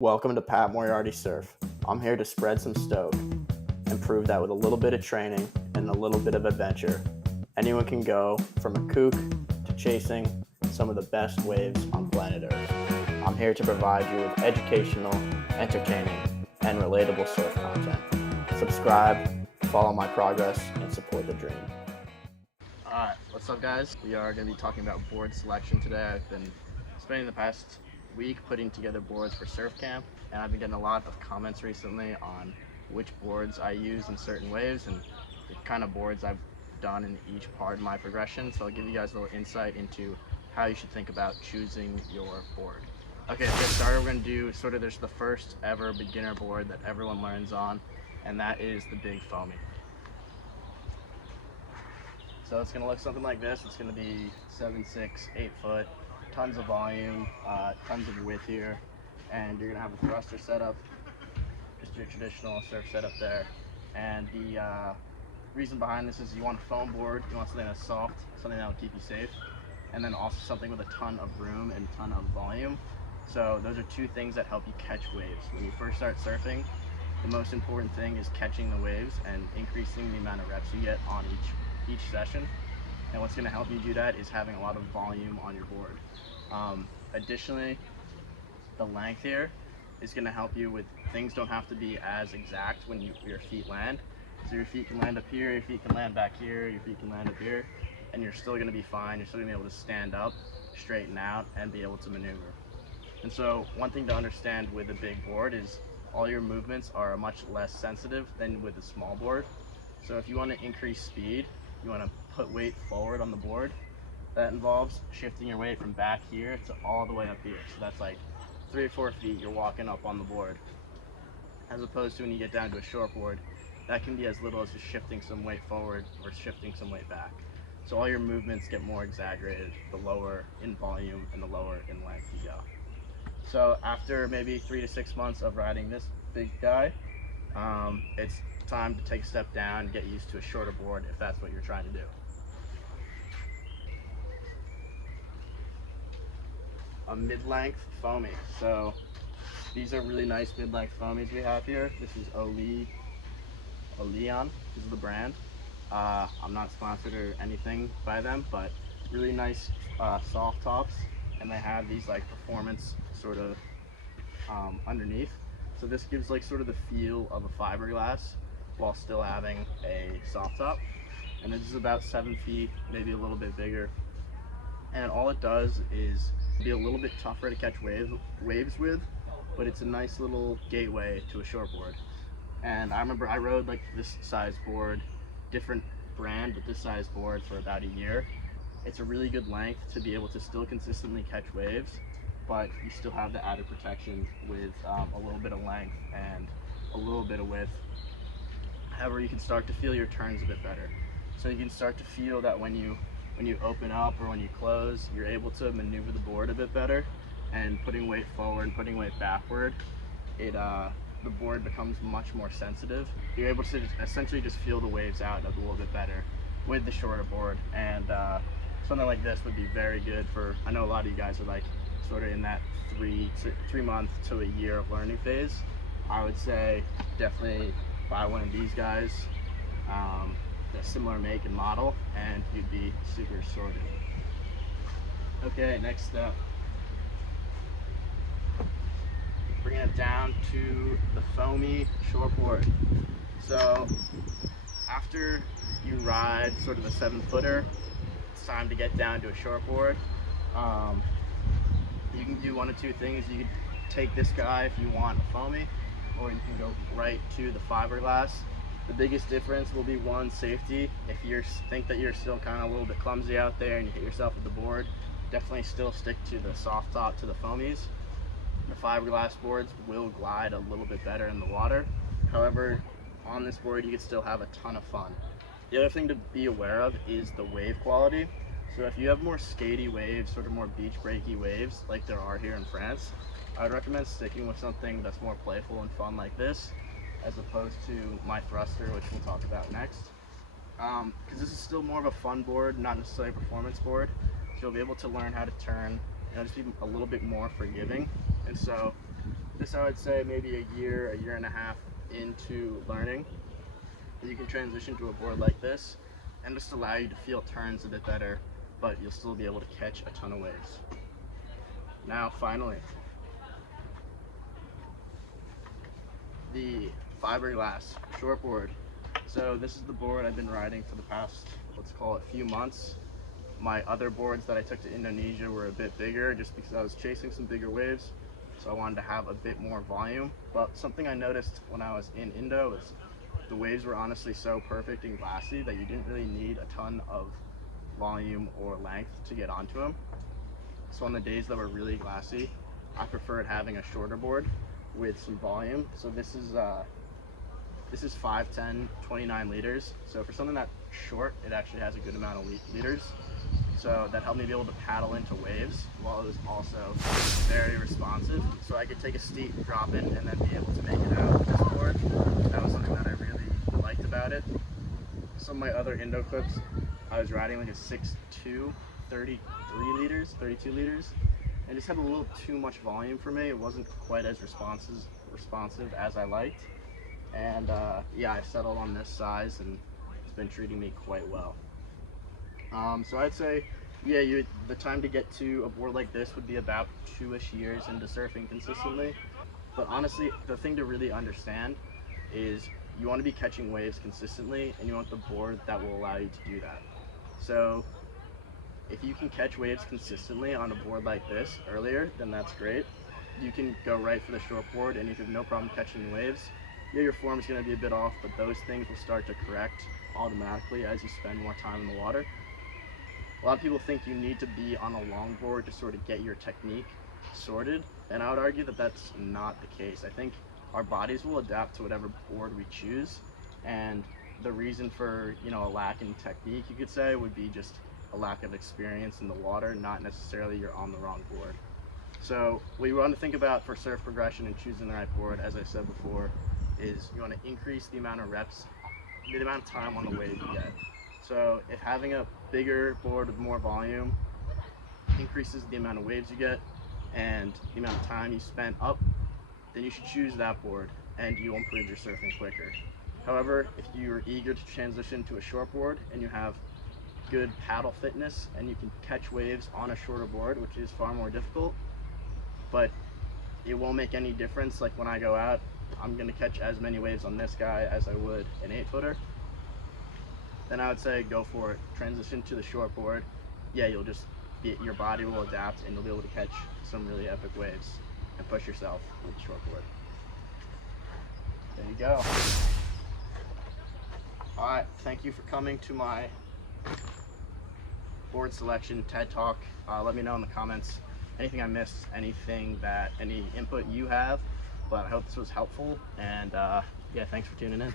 Welcome to Pat Moriarty Surf. I'm here to spread some stoke and prove that with a little bit of training and a little bit of adventure, anyone can go from a kook to chasing some of the best waves on planet Earth. I'm here to provide you with educational, entertaining, and relatable surf content. Subscribe, follow my progress, and support the dream. Alright, what's up guys? We are going to be talking about board selection today. I've been spending the past week putting together boards for surf camp, and I've been getting a lot of comments recently on which boards I use in certain waves and the kind of boards I've done in each part of my progression. So I'll give you guys a little insight into how you should think about choosing your board. Okay, to get started, we're going to do there's the first ever beginner board that everyone learns on, and that is the Big Foamie. So it's going to look something like this. It's going to be 7'6", 8 foot, tons of volume, tons of width here, and you're going to have a thruster setup, just your traditional surf setup there. And the reason behind this is you want a foam board, you want something that's soft, something that will keep you safe, and then also something with a ton of room and a ton of volume. So those are two things that help you catch waves. When you first start surfing, the most important thing is catching the waves and increasing the amount of reps you get on each session. And what's going to help you do that is having a lot of volume on your board. Additionally, the length here is going to help you with things don't have to be as exact when your feet land. So your feet can land up here, your feet can land back here, your feet can land up here, and you're still going to be fine. You're still going to be able to stand up, straighten out, and be able to maneuver. And so one thing to understand with a big board is all your movements are much less sensitive than with a small board. So if you want to increase speed, you want to put weight forward on the board. That involves shifting your weight from back here to all the way up here. So that's like 3 or 4 feet you're walking up on the board. As opposed to when you get down to a short board, that can be as little as just shifting some weight forward or shifting some weight back. So all your movements get more exaggerated the lower in volume and the lower in length you go. So after maybe 3 to 6 months of riding this big guy, it's time to take a step down and get used to a shorter board if that's what you're trying to do. A mid-length foamy. So these are really nice mid-length foamies we have here. This is Oleon. This is the brand. I'm not sponsored or anything by them, but really nice soft tops, and they have these like performance sort of underneath. So this gives like sort of the feel of a fiberglass while still having a soft top. And this is about 7 feet, maybe a little bit bigger. And all it does is be a little bit tougher to catch waves with, but it's a nice little gateway to a shortboard. And I remember I rode like this size board, different brand, but this size board for about a year. It's a really good length to be able to still consistently catch waves, but you still have the added protection with a little bit of length and a little bit of width. However, you can start to feel your turns a bit better. So you can start to feel that when you open up or when you close, you're able to maneuver the board a bit better, and putting weight forward and putting weight backward, the board becomes much more sensitive. You're able to essentially just feel the waves out a little bit better with the shorter board, and something like this would be very good for, I know a lot of you guys are like sort of in that 3 month to a year of learning phase. I would say definitely buy one of these guys, a similar make and model, and you'd be super sorted. Okay, next step. Bringing it down to the Foamie shortboard. So after you ride sort of a 7-footer, it's time to get down to a shortboard. You can do one of two things. You can take this guy if you want a Foamie, or you can go right to the fiberglass. The biggest difference will be one, safety. If you think that you're still kind of a little bit clumsy out there and you hit yourself with the board, definitely still stick to the soft top, to the Foamies. The fiberglass boards will glide a little bit better in the water. However, on this board you can still have a ton of fun. The other thing to be aware of is the wave quality. So if you have more skatey waves, sort of more beach breaky waves like there are here in France, I would recommend sticking with something that's more playful and fun like this, as opposed to my thruster, which we'll talk about next. Because this is still more of a fun board, not necessarily a performance board. So you'll be able to learn how to turn, just be a little bit more forgiving. And so This, I would say, maybe a year and a half into learning, you can transition to a board like this and just allow you to feel turns a bit better, but you'll still be able to catch a ton of waves. Now, finally, the fiberglass shortboard. So this is the board I've been riding for the past, let's call it, few months. My other boards that I took to Indonesia were a bit bigger just because I was chasing some bigger waves, so I wanted to have a bit more volume. But something I noticed when I was in Indo is the waves were honestly so perfect and glassy that you didn't really need a ton of volume or length to get onto them. So on the days that were really glassy, I preferred having a shorter board with some volume. So this is 5'10", 29 liters. So for something that short, it actually has a good amount of liters. So that helped me be able to paddle into waves while it was also very responsive. So I could take a steep drop in and then be able to make it out with this board. That was something that I really liked about it. Some of my other Indo clips, I was riding like a 6'2", 32 liters, and just had a little too much volume for me. It wasn't quite as responsive as I liked. And yeah, I settled on this size and it's been treating me quite well. So I'd say, yeah, the time to get to a board like this would be about 2-ish years into surfing consistently. But honestly, the thing to really understand is you want to be catching waves consistently, and you want the board that will allow you to do that. So if you can catch waves consistently on a board like this earlier, then that's great. You can go right for the short board and you have no problem catching waves. Yeah, your form is going to be a bit off, but those things will start to correct automatically as you spend more time in the water. A lot of people think you need to be on a longboard to sort of get your technique sorted, and I would argue that that's not the case. I think our bodies will adapt to whatever board we choose, and the reason for, you know, a lack in technique, you could say, would be just a lack of experience in the water, not necessarily you're on the wrong board. So what you want to think about for surf progression and choosing the right board, as I said before, is you want to increase the amount of reps, the amount of time on the wave you get. So if having a bigger board with more volume increases the amount of waves you get and the amount of time you spend up, then you should choose that board and you'll improve your surfing quicker. However, if you're eager to transition to a short board and you have good paddle fitness and you can catch waves on a shorter board, which is far more difficult, but it won't make any difference. Like when I go out, I'm going to catch as many waves on this guy as I would an 8-footer. Then I would say go for it. Transition to the short board. Yeah, your body will adapt and you'll be able to catch some really epic waves and push yourself with the short board. There you go. All right, thank you for coming to my board selection TED Talk. Let me know in the comments anything I missed, any input you have, but I hope this was helpful, and yeah, thanks for tuning in.